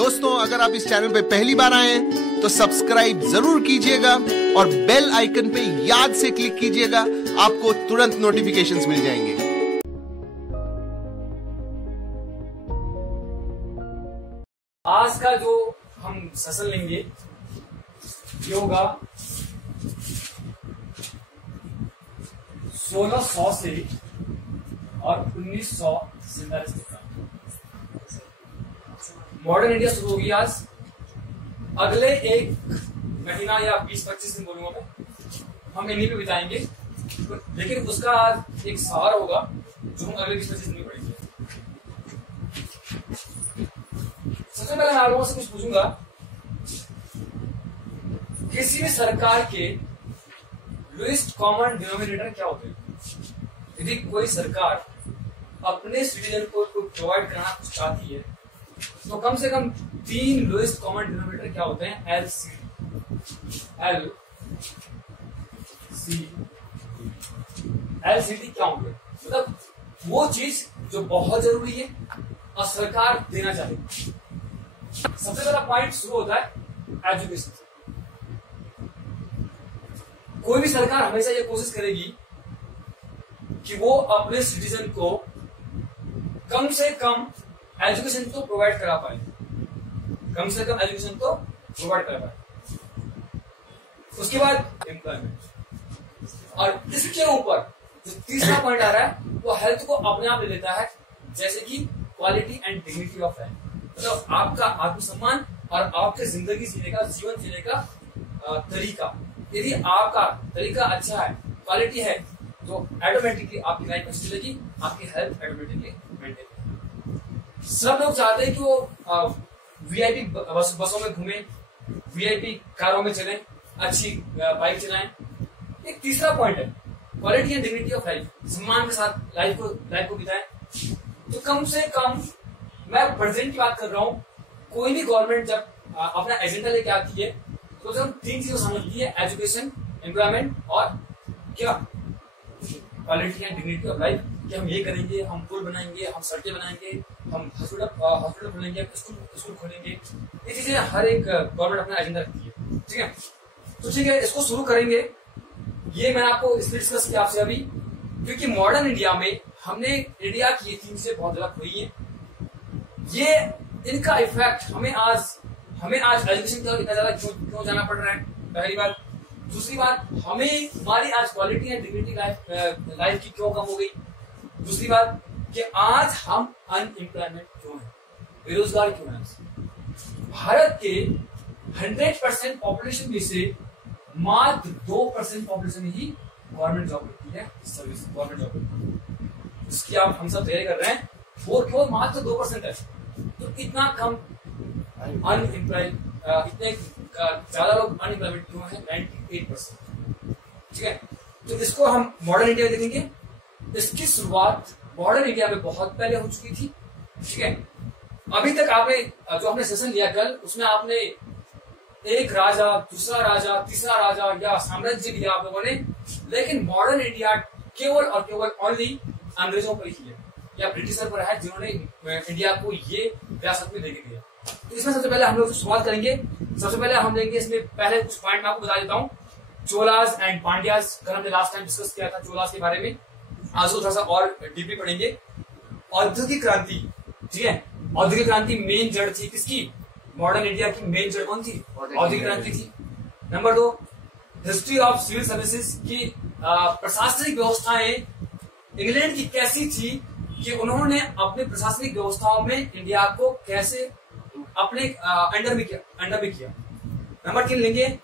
दोस्तों, अगर आप इस चैनल पे पहली बार आए हैं तो सब्सक्राइब जरूर कीजिएगा और बेल आइकन पे याद से क्लिक कीजिएगा, आपको तुरंत नोटिफिकेशंस मिल जाएंगे। आज का जो हम सेशन लेंगे ये होगा 1600 से और 1947 तक। मॉडर्न इंडिया शुरू होगी आज। अगले एक महीना या 20-25 दिन बोलूंगा मैं, हम इन्हीं पे बिताएंगे, लेकिन उसका आज एक सहारा होगा जो हम अगले 20-25 दिन में पढ़ेंगे। सबसे पहले मैं आप लोगों से कुछ पूछूंगा, किसी भी सरकार के लोएस्ट कॉमन डिनोमिनेटर क्या होते हैं? यदि कोई सरकार अपने सिटीजन को प्रोवाइड कराना कुछ चाहती है तो कम से कम 3 लोएस्ट कॉमन डिनोमिनेटर क्या होते हैं? एलसीडी क्या होंगे? मतलब वो चीज जो बहुत जरूरी है और सरकार देना चाहेगी। सबसे पहला पॉइंट शुरू होता है एजुकेशन से। कोई भी सरकार हमेशा ये कोशिश करेगी कि वो अपने सिटीजन को कम से कम एजुकेशन तो प्रोवाइड करा पाए, कम से कम एजुकेशन तो प्रोवाइड करा पाए। उसके बाद एम्प्लॉयमेंट, और इसके ऊपर जो तीसरा पॉइंट आ रहा है वो हेल्थ को अपने आप ले लेता है, जैसे कि quality and dignity of life, मतलब आपका आत्मसम्मान और आपके जिंदगी जीने का, जीवन जीने का तरीका। यदि आपका तरीका अच्छा है, क्वालिटी है, तो ऑटोमेटिकली आपकी लाइफ अच्छी चलेगी, आपकी हेल्थ ऑटोमेटिकली मेंटेन। सब लोग चाहते हैं कि वो वीआईपी बसों में घूमें, वीआईपी कारों में चलें, अच्छी बाइक चलाएं। एक तीसरा पॉइंट है quality and dignity of life, सम्मान के साथ लाइफ को बिताएं। तो कम से कम मैं प्रेजेंट की बात कर रहा हूं, कोई भी गवर्नमेंट जब अपना एजेंडा लेके आती है तो जब 3 चीजें समझती है, एजुकेशन, एम्प्लॉयमेंट और क्या, quality and dignity of life, कि हम ये करेंगे, हम पुल बनाएंगे, हम सड़कें बनाएंगे, हम हॉस्पिटल खोलेंगे, स्कूल खोलेंगे। ये चीजें हर एक गवर्नमेंट अपना एजेंडा रखती है, ठीक है। तो ठीक है, इसको शुरू करेंगे। ये मैंने आपको इसलिए डिस्कस किया आपसे अभी क्योंकि मॉडर्न इंडिया में हमने इंडिया की ये 3 चीजें बहुत ज्यादा खोई है। ये इनका इफेक्ट हमें आज एजुकेशन की ओर इतना ज्यादा क्यों जाना पड़ रहा है, पहली बात। दूसरी बात, हमारी आज क्वालिटी एंड डिग्निटी लाइफ की क्यों कम हो गई। दूसरी बात कि आज हम अनएम्प्लॉयमेंट क्यों है, बेरोजगार क्यों है। भारत के 100% पॉपुलेशन में से मात्र 2% पॉपुलेशन ही गवर्नमेंट जॉब करती है, सर्विस गवर्नमेंट जॉब करती है, जिसकी हम सब तैयारी कर रहे हैं, वो क्यों मात्र 2% है। तो इतना कम अनएम्प्लॉयड, इतने ज्यादा लोग अनएम्प्लॉयमेंट क्यों है? 98%, ठीक है। तो इसको हम मॉडर्न इंडिया में देखेंगे। इसकी शुरुआत मॉडर्न इंडिया में बहुत पहले हो चुकी थी, ठीक है। अभी तक आपने जो हमने सेशन लिया कल, उसमें आपने एक राजा, दूसरा राजा, तीसरा राजा या साम्राज्य लिया आप लोगों ने, लेकिन मॉडर्न इंडिया केवल और केवल ओनली अंग्रेजों पर ही है या ब्रिटिशर पर है, जिन्होंने इंडिया को ये विरासत में देके दिया। तो इसमें सबसे पहले हम लोग शुरुआत करेंगे। सबसे पहले हम लेंगे इसमें पहले कुछ पॉइंट मैं आपको बता देता हूँ। चोलास एंड पांड्यास, कल हमने लास्ट टाइम डिस्कस किया था चोलास के बारे में, आज थोड़ा सा और डीपली पढ़ेंगे। औद्योगिक क्रांति, ठीक है। औद्योगिक क्रांति मेन जड़ थी किसकी? मॉडर्न इंडिया की मेन जड़ कौन थी? औद्योगिक क्रांति थी। Number 2, history of civil services की प्रशासनिक व्यवस्थाएं इंग्लैंड की कैसी थी कि उन्होंने अपने प्रशासनिक व्यवस्थाओं में इंडिया को कैसे अपने अंडर में किया। नंबर 3 लेंगे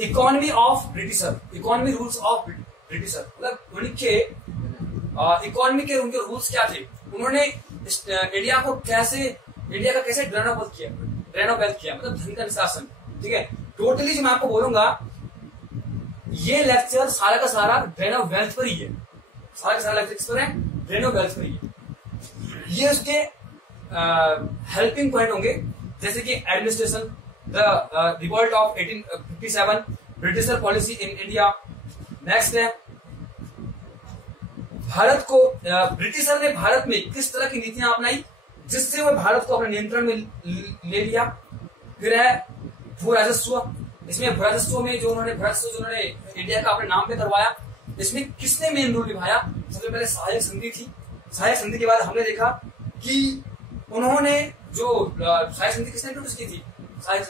economy of britisher, economy rules of britisher, मतलब उनके इकोनॉमी के उनके रूल्स क्या थे, उन्होंने इंडिया का कैसे ड्रेन ऑफ वेल्थ किया, मतलब धन का निष्कासन, ठीक है। टोटली जो मैं आपको बोलूंगा ये लेक्चर सारा का सारा ड्रेन ऑफ वेल्थ पर ही है, सारा का सारा लेक्चर किस पर है? ड्रेन ऑफ वेल्थ पर ही है। ये उसके हेल्पिंग पॉइंट होंगे, जैसे कि administration, the revolt of 1857, britisher policy in India. Next है भारत को ब्रिटिशर ने भारत में किस तरह की नीतियां अपनाई, जिससे वो भारत को अपने नियंत्रण में ले लिया। फिर है भू राजस्व। इसमें भू राजस्व में जो उन्होंने इंडिया का अपने नाम पे करवाया, इसमें किसने मेन रोल निभाया? सबसे पहले सहायक संधि थी। सहायक संधि के बाद हमने देखा कि उन्होंने जो सहायक संधि किसने इंट्रोड्यूस की थी? सहायक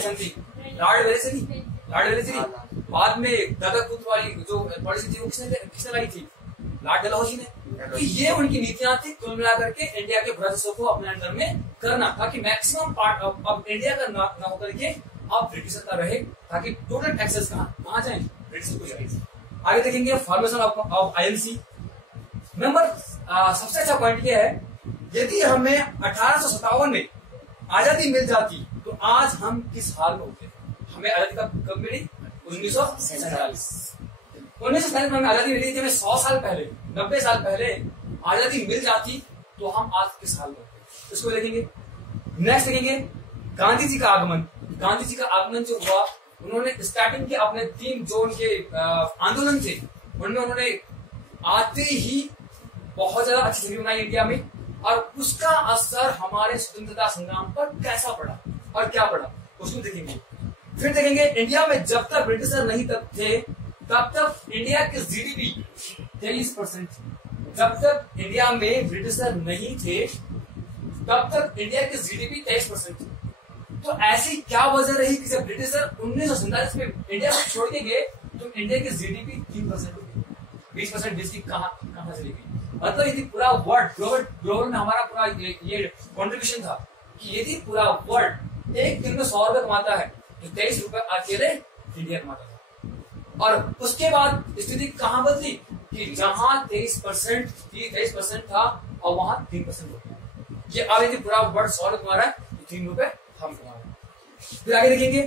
संधि लॉर्ड वेलेस्ली। बाद में दादा पुत्र वाली जो पॉलिसी थी वो किसने लाई थी? लॉर्ड डलहौजी ने। तो ये उनकी नीतियां थी कुल मिला करके इंडिया के राजस्व को अपने अंडर में करना, ताकि मैक्सिमम पार्ट अब इंडिया का ना होकर के अब ब्रिटिशर का रहे, ताकि टोटल टैक्सेस कहाँ जाए? ब्रिटिशर को जाए। आगे देखेंगे फॉर्मेशन ऑफ आईएनसी। नंबर सबसे अच्छा पॉइंट ये है, यदि हमें 1857 में आजादी मिल जाती तो आज हम किस हाल में होते? हमें आजादी कब मिली? 1947 में हमें आजादी मिली थी। हमें 100 साल पहले, 90 साल पहले आजादी मिल जाती तो हम आज किस हाल में होते? इसको देखेंगे। नेक्स्ट देखेंगे गांधी जी का आगमन। गांधी जी का आगमन जो हुआ, उन्होंने स्टार्टिंग के अपने 3 जो उनके आंदोलन थे उनमें उन्होंने आते ही बहुत ज्यादा अच्छी छवि बनाई इंडिया में, और उसका असर हमारे स्वतंत्रता संग्राम पर कैसा पड़ा और क्या पड़ा उसको देखेंगे। फिर देखेंगे इंडिया में जब तक ब्रिटिशर नहीं थे तब तक इंडिया के जीडीपी 23%। जब तक इंडिया में ब्रिटिशर नहीं थे तब तक इंडिया के जीडीपी 23%। तो ऐसी क्या वजह रही कि जब ब्रिटिशर 1947 में इंडिया को छोड़ के गए तो इंडिया की जीडीपी 3% हो गई? 20% जीडीपी कहां चली गई? मतलब यदि पूरा वर्ल्ड ग्लोबल में हमारा पूरा ये कॉन्ट्रीब्यूशन था कि यदि पूरा वर्ल्ड एक दिन में 100 रुपए कमाता है तो 23 रुपए अकेले इंडिया कमाता था। और उसके बाद स्थिति कहां बदली कि जहां 23% था और वहां 3% हो गया। ये अब यदि पूरा वर्ल्ड 100 रुपए कमा रहा है तो 3 रुपए हम कमा रहे हैं। फिर आगे देखेंगे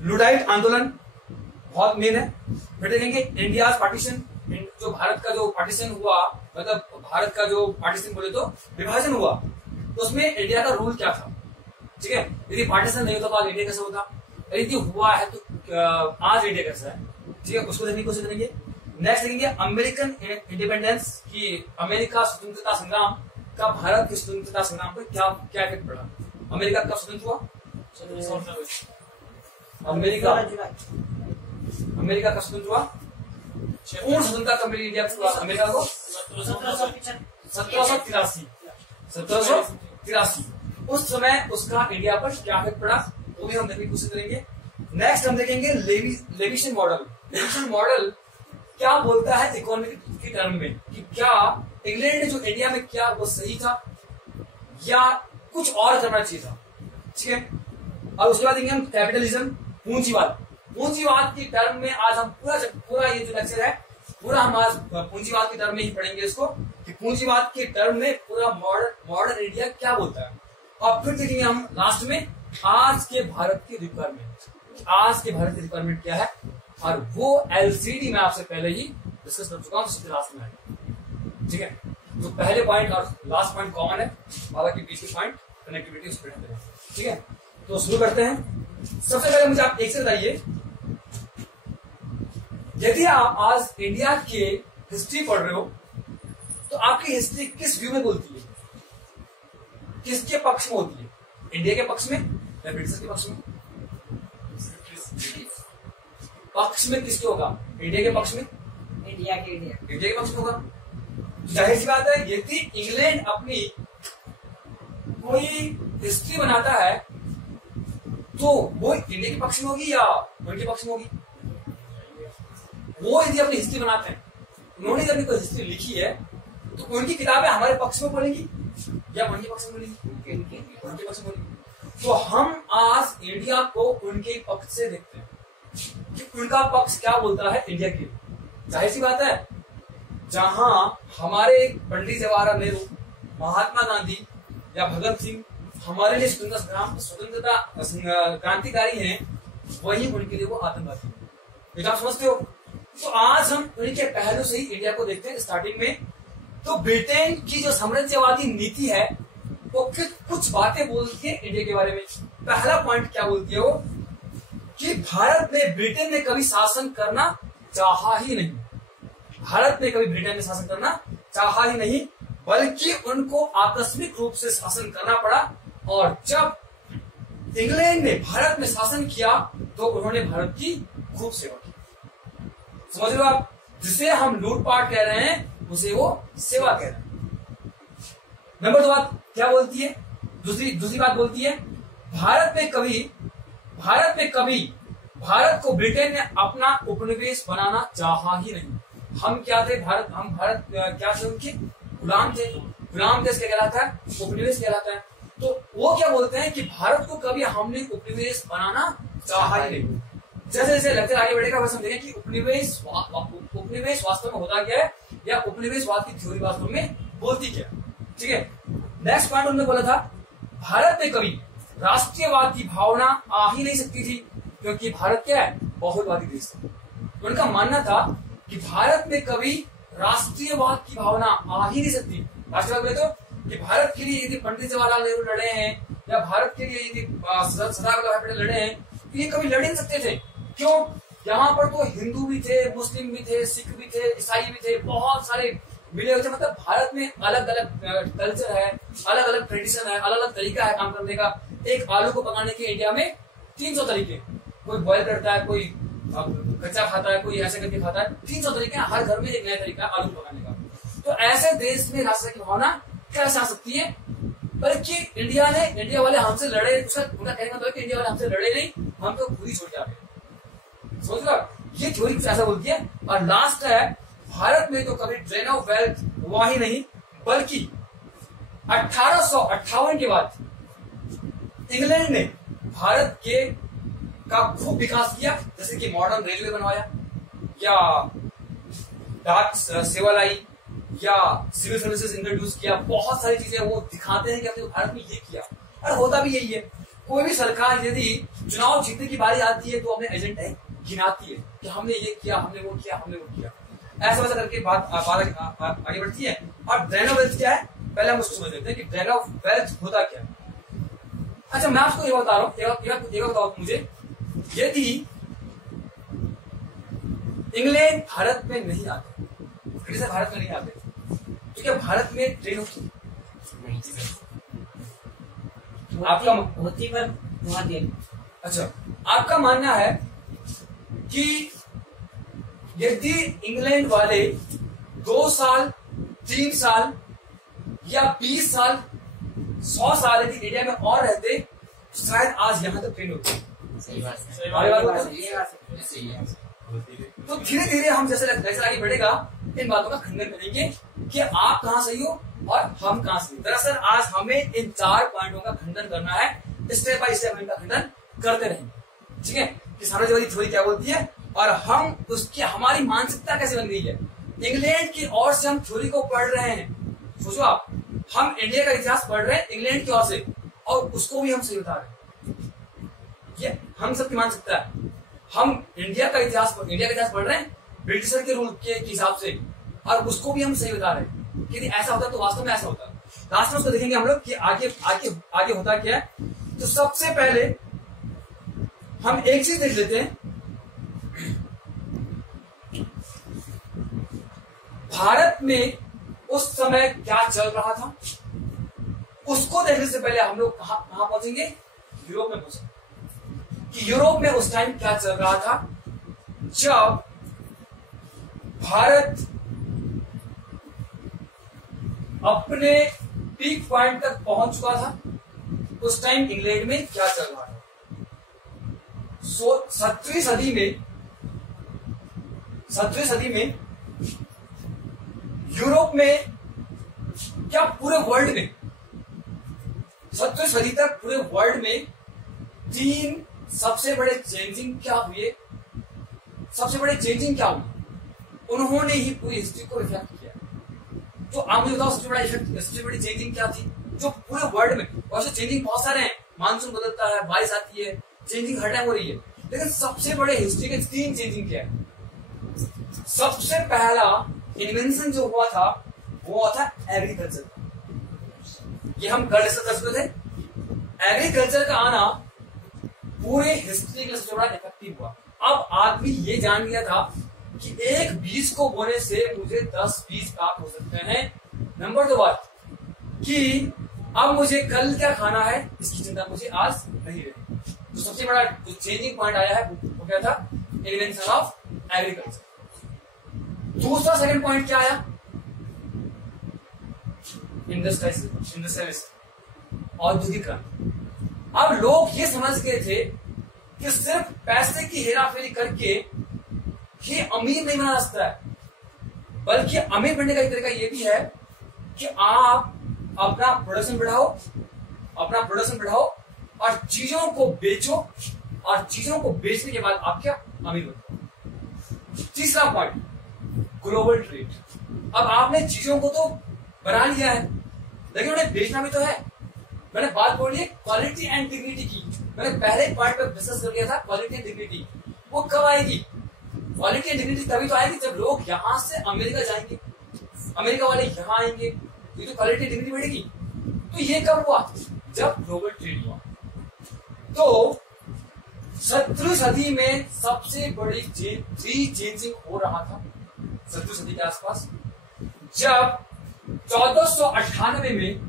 लुडाइट आंदोलन बहुत मेन है। फिर देखेंगे इंडिया पार्टीशन। जो भारत का जो पार्टीशन हुआ, मतलब भारत का जो पार्टीशन बोले तो विभाजन हुआ, तो उसमें इंडिया का रोल क्या था? ठीक है, यदि पार्टीशन नहीं होता तो आज इंडिया कैसा होता? यदि हुआ है तो आज इंडिया कैसा है? ठीक है, उसको देखने की कोशिश करेंगे। नेक्स्ट देखेंगे अमेरिकन इंडिपेंडेंस की अमेरिका स्वतंत्रता संग्राम का भारत के स्वतंत्रता संग्राम पर क्या इफेक्ट पड़ा? अमेरिका कब स्वतंत्र हुआ? अमेरिका कब स्वतंत्र हुआ? पूर्ण स्वतंत्रता कब मिली इंडिया को? अमेरिका को 1783। उस समय उसका इंडिया पर क्या इफेक्ट पड़ा वो भी हम देखने की कोशिश करेंगे। नेक्स्ट हम देखेंगे लेविशन मॉडल। लेविशन मॉडल क्या बोलता है इकोनॉमिक की टर्म में कि क्या इंग्लैंड ने जो इंडिया में किया वो सही था या कुछ और करना चाहिए था? ठीक है, और उसके बाद देखेंगे हम कैपिटलिज्म, पूंजीवाद। पूंजीवाद की टर्म में आज हम पूरा ये जो लेक्चर है पूरा हम आज पूंजीवाद की टर्म में ही पढ़ेंगे इसको, कि पूंजीवाद की टर्म में पूरा मॉडर्न इंडिया क्या बोलता है। और फिर देखेंगे हम लास्ट में आज के भारत की रिक्वायरमेंट। आज के भारत की रिक्वायरमेंट क्या है, और वो एलसीडी में आपसे पहले ही डिस्कस कर चुका हूं लास्ट में। ठीक है, तो पहले पॉइंट और लास्ट पॉइंट कॉमन है, बाकी बीच के पॉइंट कनेक्टिविटी उस पर। ठीक है, तो शुरू करते हैं। सबसे पहले मुझे आप एक से बताइए, यदि आप आज इंडिया के हिस्ट्री पढ़ रहे हो तो आपकी हिस्ट्री किस व्यू में बोलती है? किसके पक्ष में होती है? इंडिया के पक्ष में या ब्रिटिश के पक्ष में? पक्ष में किसके होगा? इंडिया के पक्ष में? इंडिया के पक्ष में होगा। जाहिर सी बात है, यदि इंग्लैंड अपनी कोई हिस्ट्री बनाता है तो वो इंडिया के पक्ष में होगी या उनके पक्ष में होगी? वो यदि अपनी हिस्ट्री बनाते हैं, उन्होंने जब कोई हिस्ट्री लिखी है तो उनकी किताबें हमारे पक्ष में बोलेंगी या उनके पक्ष में बोलेंगी? उनके पक्ष में बोलेंगी। तो हम आज इंडिया को उनके पक्ष से देखते हैं कि उनका पक्ष क्या बोलता है इंडिया के। जाहिर सी बात है, जहां हमारे पंडित जवाहरलाल नेहरू, महात्मा गांधी या भगत सिंह हमारे लिए स्वतंत्रता क्रांतिकारी हैं, वही उनके लिए वो आतंकवादी है। तो आप समझते हो। तो आज हम उनके पहलू से ही इंडिया को देखते हैं। स्टार्टिंग में तो ब्रिटेन की जो साम्राज्यवादी नीति है वो कुछ बातें बोलती है इंडिया के बारे में। पहला पॉइंट क्या बोलती है वो, कि भारत में ब्रिटेन ने कभी शासन करना चाहा ही नहीं। भारत ने कभी ब्रिटेन में शासन करना चाहा ही नहीं। बल्कि उनको आकस्मिक रूप से शासन करना पड़ा। और जब इंग्लैंड ने भारत में शासन किया तो उन्होंने भारत की खूब सेवा की। समझ लो आप, जिसे हम लूटपाट कह रहे हैं उसे वो सेवा कह रहे हैं। नंबर 2 बात क्या बोलती है, दूसरी बात बोलती है, भारत में कभी भारत को ब्रिटेन ने अपना उपनिवेश बनाना चाहा ही नहीं। हम क्या थे, भारत क्या थे, उनके गुलाम थे। गुलाम देश क्या कहलाता है, उपनिवेश कहलाता है। तो वो क्या बोलते हैं कि भारत को कभी हमने उपनिवेश बनाना चाहा ही नहीं। जैसे जैसे लेक्चर आगे बढ़ेगा वह समझेंगे कि उपनिवेश वास्तव में होता क्या है, या उपनिवेशवाद की थ्योरी वास्तव में बोलती क्या है। ठीक है, नेक्स्ट पॉइंट उन्होंने बोला था, भारत में कभी राष्ट्रीयवाद की भावना आ ही नहीं सकती थी, क्योंकि भारत क्या है, बहुलवादी देश था। उनका मानना था कि भारत में कभी राष्ट्रीयवाद की भावना आ ही नहीं सकती। राष्ट्रवाद में तो कि भारत के लिए यदि पंडित जवाहरलाल नेहरू लड़े हैं, या भारत के लिए यदि सरदार वल्लभ भाई पटेल लड़े हैं, तो ये कभी लड़ नहीं सकते थे। क्यों? यहाँ पर तो हिंदू भी थे, मुस्लिम भी थे, सिख भी थे, ईसाई भी थे, बहुत सारे मिले हुए थे। मतलब भारत में अलग अलग कल्चर है, अलग अलग ट्रेडिशन है, अलग अलग तरीका है काम करने का। एक आलू को पकाने के इंडिया में 300 तरीके, कोई बॉयल करता है, कोई कच्चा खाता है, कोई ऐसे करके खाता है। 300 तरीके, हर घर में एक नया तरीका आलू पकाने का। तो ऐसे देश में राष्ट्र की भावना कैसे आ सकती है? बल्कि इंडिया वाले हमसे लड़े, उनका कहने का मतलब कि इंडिया वाले हमसे लड़े नहीं, हम तो खुद ही छोड़ जाते। समझ लो, ये थ्योरी ऐसा बोलती है। और लास्ट है, भारत में तो कभी ड्रेन ऑफ वेल्थ हुआ ही नहीं, बल्कि 1858 के बाद इंग्लैंड ने भारत का खूब विकास किया। जैसे कि मॉडर्न रेलवे बनवाया, या डाक सेवा लाई, या सिविल सर्विसेज इंट्रोड्यूस किया। बहुत सारी चीजें वो दिखाते हैं कि हमने भारत में ये किया। और होता भी यही है, कोई भी सरकार यदि चुनाव जीतने की बारी आती है तो अपने एजेंडे गिनाती है कि हमने ये किया, हमने वो किया, हमने वो किया। ऐसा वैसा करके बात आगे बढ़ती है। और ड्रेन ऑफ वेल्थ क्या है, पहले हम उसको समझ लेते हैं कि ड्रेन ऑफ वेल्थ होता क्या है। अच्छा, मैं आपको ये बता रहा हूँ, ये बताओ मुझे, यदि इंग्लैंड भारत में नहीं आते, ब्रिटिश भारत में नहीं आते, तो क्या भारत में ट्रेन होती? आपका होती पर वहां दे। अच्छा, आपका मानना है कि यदि इंग्लैंड वाले 2 साल, 3 साल या 20 साल, 100 साल यदि इंडिया में और रहते, तो शायद आज यहां तक ट्रेन होती। सही बात है। तो धीरे धीरे हम जैसे आगे बढ़ेगा, इन बातों का खंडन करेंगे कि आप कहां सही हो और हम कहां सही। दरअसल आज हमें इन 4 पॉइंटों का खंडन करना है, स्टेप बाय स्टेप इनका खंडन करते रहेंगे। ठीक है, कि साम्राज्यवादी थ्योरी क्या बोलती है और हम उसकी हमारी मानसिकता कैसे बन गई है। इंग्लैंड की ओर से हम थ्योरी को पढ़ रहे हैं। सोचो आप, हम इंडिया का इतिहास पढ़ रहे हैं इंग्लैंड की ओर से, और उसको भी हम सही बता रहे हैं। ये हम सबकी मानसिकता है। हम इंडिया का इतिहास पढ़ रहे हैं ब्रिटिशर के रूल के हिसाब से, और उसको भी हम सही बता रहे हैं। यदि ऐसा होता तो वास्तव में ऐसा होता। लास्ट में उसको देखेंगे हम लोग कि आगे होता क्या है। तो सबसे पहले हम एक चीज देख लेते हैं, भारत में उस समय क्या चल रहा था। उसको देखने से पहले हम लोग कहां पहुंचेंगे, यूरोप में पहुंचेंगे कि यूरोप में उस टाइम क्या चल रहा था जब भारत अपने पीक पॉइंट तक पहुंच चुका था। उस टाइम इंग्लैंड में क्या चल रहा था। 17वीं सदी में यूरोप में, क्या पूरे वर्ल्ड में, 17वीं सदी तक पूरे वर्ल्ड में 3 सबसे बड़े चेंजिंग क्या हुए। उन्होंने ही पूरी हिस्ट्री को रिफ्लेक्ट किया। तो आप मुझे बताओ सबसे बड़ी चेंजिंग क्या थी जो पूरे वर्ल्ड में। वैसे चेंजिंग बहुत सारे हैं, मानसून बदलता है, बारिश आती है, चेंजिंग हर टाइम हो रही है, लेकिन सबसे बड़े हिस्ट्री के 3 चेंजिंग क्या है। सबसे पहला इन्वेंशन जो हुआ था वो हुआ था एग्रीकल्चर। ये हम कल डिस्कस कर चुके थे। एग्रीकल्चर का आना पूरे हिस्ट्री के सबसे बड़ा इफेक्टिव हुआ। अब आदमी ये जान गया था कि एक बीज को बोने से मुझे 10 बीज प्राप्त हो सकते हैं, नंबर 2 बात कि अब मुझे कल क्या खाना है इसकी चिंता मुझे आज नहीं रही। तो सबसे बड़ा जो चेंजिंग पॉइंट आया है वो क्या था? Invention of agriculture. दूसरा सेकंड पॉइंट क्या आया? इंडस्ट्रियलाइजेशन, औद्योगिक क्रांति। अब लोग ये समझ गए थे कि सिर्फ पैसे की हेराफेरी करके ही अमीर नहीं बना जा सकता है, बल्कि अमीर बनने का एक तरीका ये भी है कि आप अपना प्रोडक्शन बढ़ाओ और चीजों को बेचो, और चीजों को बेचने के बाद आप क्या अमीर बनो। तीसरा पॉइंट, ग्लोबल ट्रेड। अब आपने चीजों को तो बना लिया है, लेकिन उन्हें बेचना भी तो है। मैंने बात बोली है क्वालिटी एंड डिग्निटी की। मैंने पहले पॉइंट पे डिस्कस कर लिया था क्वालिटी एंड डिग्निटी। वो कब आएगी? क्वालिटी एंड डिग्निटी तभी तो आएगी जब लोग यहां से अमेरिका जाएंगे, अमेरिका वाले यहां आएंगे, ये तो क्वालिटी डिग्निटी बढ़ेगी। तो ये कब हुआ? जब ग्लोबल ट्रेड हुआ। तो 17वीं सदी में सबसे बड़ी चेंजिंग हो रहा था 17वीं सदी के आसपास, जब 1498 में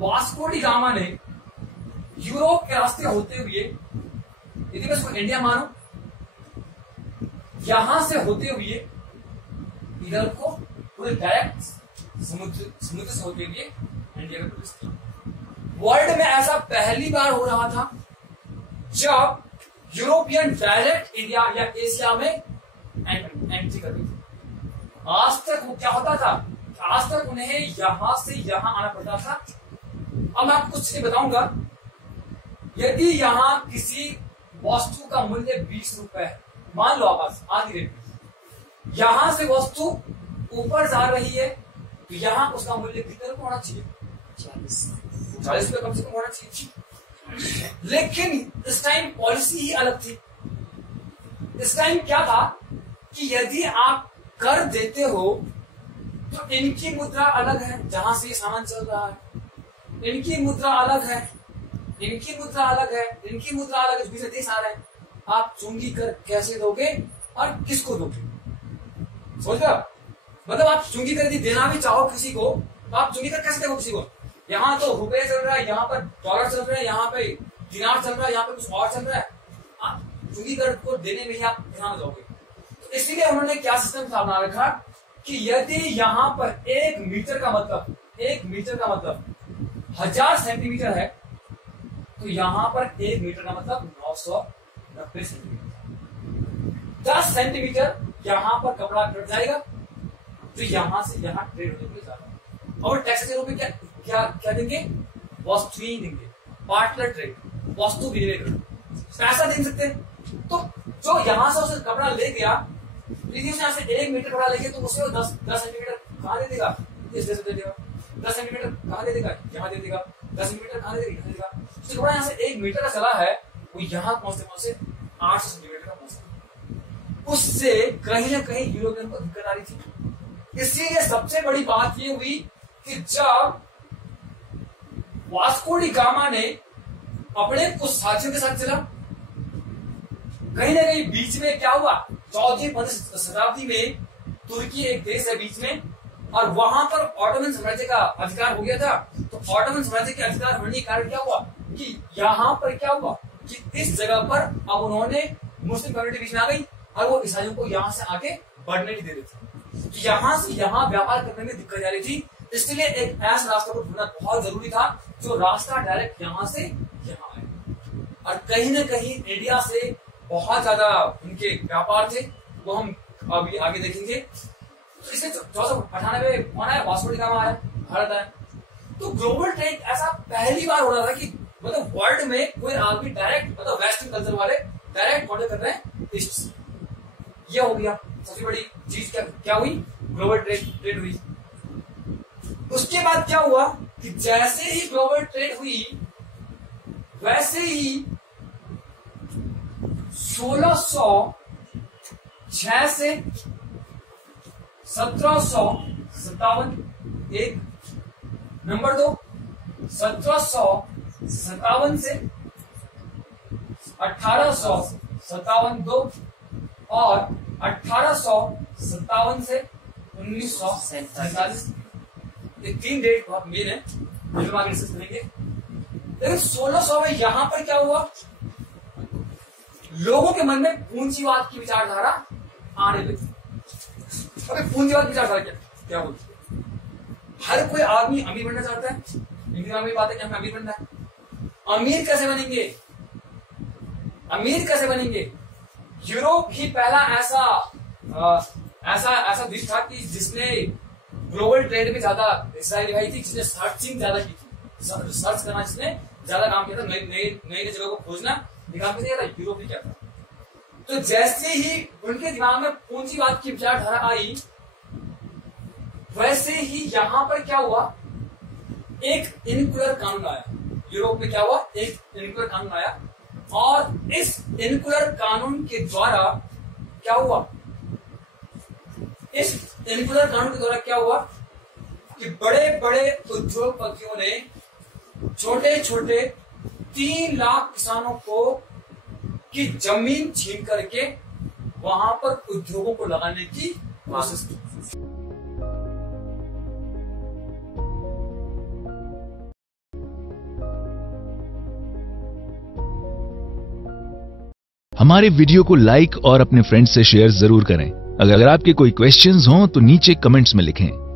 वास्को डी गामा ने यूरोप के रास्ते होते हुए, यदि मैं इसको इंडिया मानूं, यहां से होते हुए इधर को पूरे डायरेक्ट समुद्र से होते हुए इंडिया में प्रवेश किया। वर्ल्ड में ऐसा पहली बार हो रहा था जब यूरोपियन डायरेक्ट इंडिया या एशिया में एंट्री कर रही थी। आज तक वो क्या होता था? आज तक उन्हें यहां से यहां आना पड़ता था। अब मैं आपको कुछ चीजें बताऊंगा। यदि यहां किसी वस्तु का मूल्य 20 रुपए है, मान लो आप आज की रेट में, यहां से वस्तु ऊपर जा रही है, तो यहां उसका मूल्य कितने रुपए होना चाहिए? 40 रुपए कम से कम होना चाहिए। लेकिन इस टाइम पॉलिसी ही अलग थी। इस टाइम क्या था कि यदि आप कर देते हो तो इनकी मुद्रा अलग है जहां से ये सामान चल रहा है, इनकी मुद्रा अलग है, इनकी मुद्रा अलग है, इनकी मुद्रा अलग है, बीच में देश आ रहे हैं। आप चुंगी कर कैसे दोगे और किसको दोगे? सोच लो, मतलब आप चुंगी कर यदि देना भी चाहो किसी को, तो आप चुंगी कर कैसे दोगे किसी को? यहाँ तो रुपए चल रहा है, यहाँ पर डॉलर चल रहा है, यहाँ पे दिनार चल रहा है, यहाँ पे कुछ और चल रहा है। आप चुंगी कर को देने में ही आप ध्यान दोगे। तो इसलिए उन्होंने क्या सिस्टम बना रखा कि यदि यहाँ पर 1 मीटर का मतलब 1000 सेंटीमीटर है, तो यहां पर 1 मीटर का मतलब 990 सेंटीमीटर। 10 सेंटीमीटर यहां पर कपड़ा कट जाएगा, तो यहां से यहां ट्रेड होने के लिए और टैक्स के रूप में क्या देंगे? वस्तु ही देंगे, पार्टनर ट्रेड, वस्तु विनिमय, पैसा दे सकते। तो जो यहां से उसे कपड़ा ले गया, यदि उसने यहां से 1 मीटर कपड़ा ले गया, तो उसे 10 सेंटीमीटर कहां दे देगा? इस देश में दे देगा। 10 सेंटीमीटर कहां दे देगा? यहाँ दे देगा। 10 सेंटीमीटर कहां दे देगा? जो कपड़ा यहाँ से 1 मीटर का चला है, वो यहाँ पहुंचते 800 सेंटीमीटर का पहुंचता। उससे कहीं ना कहीं यूरोपियन को दिक्कत आ रही थी। इसलिए सबसे बड़ी बात ये हुई कि जब वास्को डी गामा ने अपने कुछ साथियों के साथ चला, कहीं ना कहीं बीच में क्या हुआ? 14वीं-15वीं शताब्दी में तुर्की एक देश है बीच में, और वहां पर ऑटोमन साम्राज्य का अधिकार हो गया था। तो ऑटोमन साम्राज्य के अधिकार होने के कारण क्या हुआ कि यहाँ पर क्या हुआ कि इस जगह पर अब उन्होंने मुस्लिम कम्युनिटी बीच में आ गई, और वो ईसाइयों को यहाँ से आगे बढ़ने नहीं दे रहे थे। तो यहाँ से यहाँ व्यापार करने में दिक्कत आ रही थी। इसलिए एक ऐसा रास्ता को ढूंढना बहुत जरूरी था जो रास्ता डायरेक्ट यहाँ से यहाँ आए। और कहीं ना कहीं इंडिया से बहुत ज्यादा उनके व्यापार थे, वो हम अभी आगे देखेंगे। तो इससे 1498 में कौन आया? वास्को डी गामा आया, भारत आया। तो ग्लोबल ट्रेड ऐसा पहली बार हो रहा था कि मतलब वर्ल्ड में कोई आदमी डायरेक्ट, मतलब वेस्टर्न कल्चर वाले डायरेक्ट ऑर्डर कर रहे हैं ईस्ट से। ये हो गया सबसे बड़ी चीज। क्या हुई? ग्लोबल ट्रेड हुई। उसके बाद क्या हुआ कि जैसे ही ग्लोबल ट्रेड हुई, वैसे ही 1606 से 1757 एक, नंबर 2 1757 से 1857 2, और 1857 से 1947 ये 3 डेट बहुत मेन है, जो हम आगे डिस्कस करेंगे। लेकिन 1600 में यहां पर क्या हुआ, लोगों के मन में पूंजीवाद की विचारधारा आने लगी। अबे पूंजीवाद की विचारधारा क्या बोलती है? हर कोई आदमी अमीर बनना चाहता है। इंडिया में बात है कि हमें अमीर बनना है। अमीर कैसे बनेंगे? अमीर कैसे बनेंगे? यूरोप ही पहला ऐसा देश था कि जिसने ग्लोबल ट्रेड में ज्यादा हिस्सा दिखाई थी, जिसने सर्चिंग ज्यादा की थी, सर्च करना जिसने ज्यादा काम किया था, नई जगह को खोजना दिखा किया था, यूरोप ही क्या था। तो जैसे ही उनके दिमाग में पूंजीवाद की विचारधारा आई, वैसे ही यहां पर क्या हुआ, एक इनक्लर कानून आया। यूरोप में क्या हुआ, एक इनक्लर कानून आया, और इस इनक्लर कानून के द्वारा क्या हुआ, इस इनक्लर कानून के द्वारा क्या हुआ कि बड़े बड़े उद्योगपतियों ने छोटे छोटे 3 लाख किसानों को की जमीन छीन करके वहां पर उद्योगों को लगाने की कोशिश की। हमारे वीडियो को लाइक और अपने फ्रेंड्स से शेयर जरूर करें। अगर आपके कोई क्वेश्चंस हों तो नीचे कमेंट्स में लिखें।